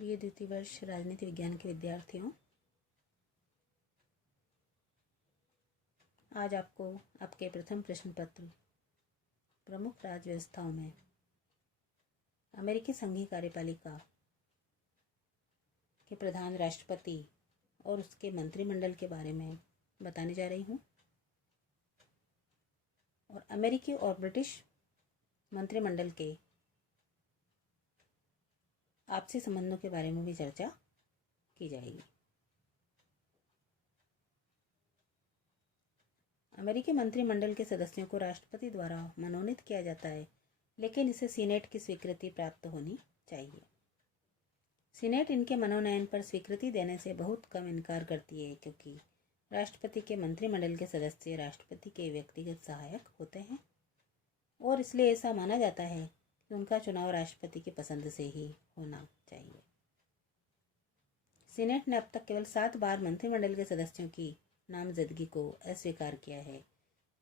BA द्वितीय वर्ष राजनीति विज्ञान के विद्यार्थियों, आज आपको आपके प्रथम प्रश्न पत्र प्रमुख राज्य व्यवस्थाओं में अमेरिकी संघीय कार्यपालिका के प्रधान राष्ट्रपति और उसके मंत्रिमंडल के बारे में बताने जा रही हूँ और अमेरिकी और ब्रिटिश मंत्रिमंडल के आपसी संबंधों के बारे में भी चर्चा की जाएगी। अमेरिकी मंत्रिमंडल के सदस्यों को राष्ट्रपति द्वारा मनोनीत किया जाता है, लेकिन इसे सीनेट की स्वीकृति प्राप्त होनी चाहिए। सीनेट इनके मनोनयन पर स्वीकृति देने से बहुत कम इनकार करती है, क्योंकि राष्ट्रपति के मंत्रिमंडल के सदस्य राष्ट्रपति के व्यक्तिगत सहायक होते हैं और इसलिए ऐसा माना जाता है कि उनका चुनाव राष्ट्रपति की पसंद से ही होना चाहिए। सीनेट ने अब तक केवल 7 बार मंत्रिमंडल के सदस्यों की नामजदगी को अस्वीकार किया है,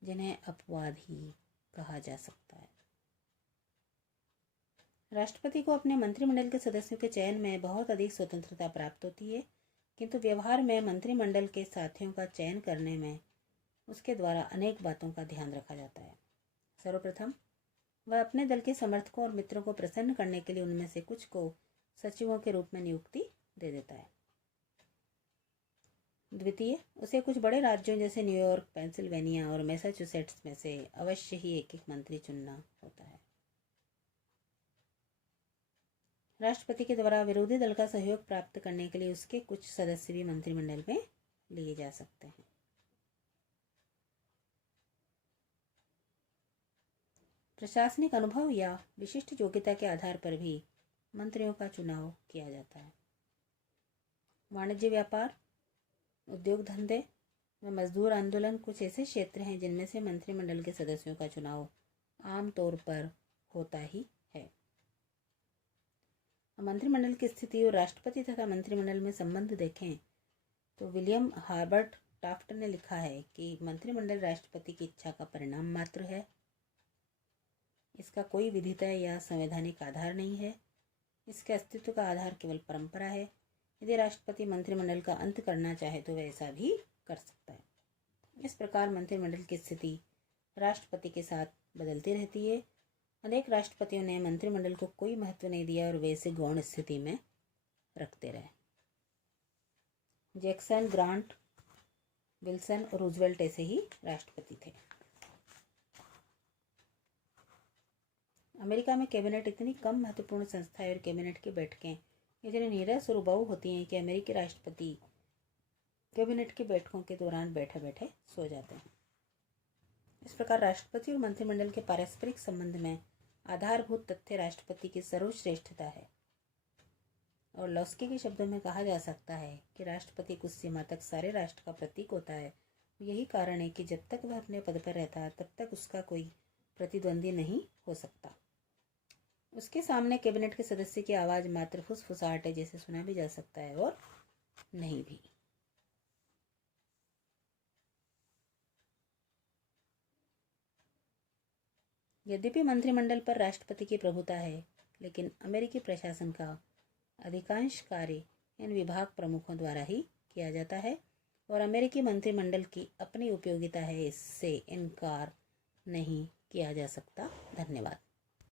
जिन्हें अपवाद ही कहा जा सकता है। राष्ट्रपति को अपने मंत्रिमंडल के सदस्यों के चयन में बहुत अधिक स्वतंत्रता प्राप्त होती है, किंतु व्यवहार में मंत्रिमंडल के साथियों का चयन करने में उसके द्वारा अनेक बातों का ध्यान रखा जाता है। सर्वप्रथम, वह अपने दल के समर्थकों और मित्रों को प्रसन्न करने के लिए उनमें से कुछ को सचिवों के रूप में नियुक्ति दे देता है। द्वितीय, उसे कुछ बड़े राज्यों जैसे न्यूयॉर्क, पेंसिल्वेनिया और मैसाचुसेट्स में से अवश्य ही एक मंत्री चुनना होता है। राष्ट्रपति के द्वारा विरोधी दल का सहयोग प्राप्त करने के लिए उसके कुछ सदस्य भी मंत्रिमंडल में लिए जा सकते हैं। प्रशासनिक अनुभव या विशिष्ट योग्यता के आधार पर भी मंत्रियों का चुनाव किया जाता है। वाणिज्य, व्यापार, उद्योग धंधे व मजदूर आंदोलन कुछ ऐसे क्षेत्र हैं जिनमें से मंत्रिमंडल के सदस्यों का चुनाव आमतौर पर होता ही है। मंत्रिमंडल की स्थिति और राष्ट्रपति तथा मंत्रिमंडल में संबंध देखें तो विलियम हार्बर्ट टाफ्ट ने लिखा है कि मंत्रिमंडल राष्ट्रपति की इच्छा का परिणाम मात्र है। इसका कोई विधितय या संवैधानिक आधार नहीं है। इसके अस्तित्व का आधार केवल परंपरा है। यदि राष्ट्रपति मंत्रिमंडल का अंत करना चाहे तो वह ऐसा भी कर सकता है। इस प्रकार मंत्रिमंडल की स्थिति राष्ट्रपति के साथ बदलती रहती है। अनेक राष्ट्रपतियों ने मंत्रिमंडल को कोई महत्व नहीं दिया और वे इसे गौण स्थिति में रखते रहे। जैक्सन, ग्रांट, विल्सन और रूजवेल्ट ऐसे ही राष्ट्रपति थे। अमेरिका में कैबिनेट इतनी कम महत्वपूर्ण संस्था है और कैबिनेट की बैठकें इतनी नीरस और उबाऊ होती हैं कि अमेरिकी राष्ट्रपति कैबिनेट की बैठकों के दौरान बैठे बैठे सो जाते हैं। इस प्रकार राष्ट्रपति और मंत्रिमंडल के पारस्परिक संबंध में आधारभूत तथ्य राष्ट्रपति की सर्वश्रेष्ठता है और लॉस्की के शब्दों में कहा जा सकता है कि राष्ट्रपति कुछ सीमा तक सारे राष्ट्र का प्रतीक होता है। यही कारण है कि जब तक वह अपने पद पर रहता है तब तक उसका कोई प्रतिद्वंदी नहीं हो सकता। उसके सामने कैबिनेट के सदस्य की आवाज़ मात्र फुसफुसाहट है, जैसे सुना भी जा सकता है और नहीं भी। यद्यपि मंत्रिमंडल पर राष्ट्रपति की प्रभुता है, लेकिन अमेरिकी प्रशासन का अधिकांश कार्य इन विभाग प्रमुखों द्वारा ही किया जाता है और अमेरिकी मंत्रिमंडल की अपनी उपयोगिता है, इससे इनकार नहीं किया जा सकता। धन्यवाद।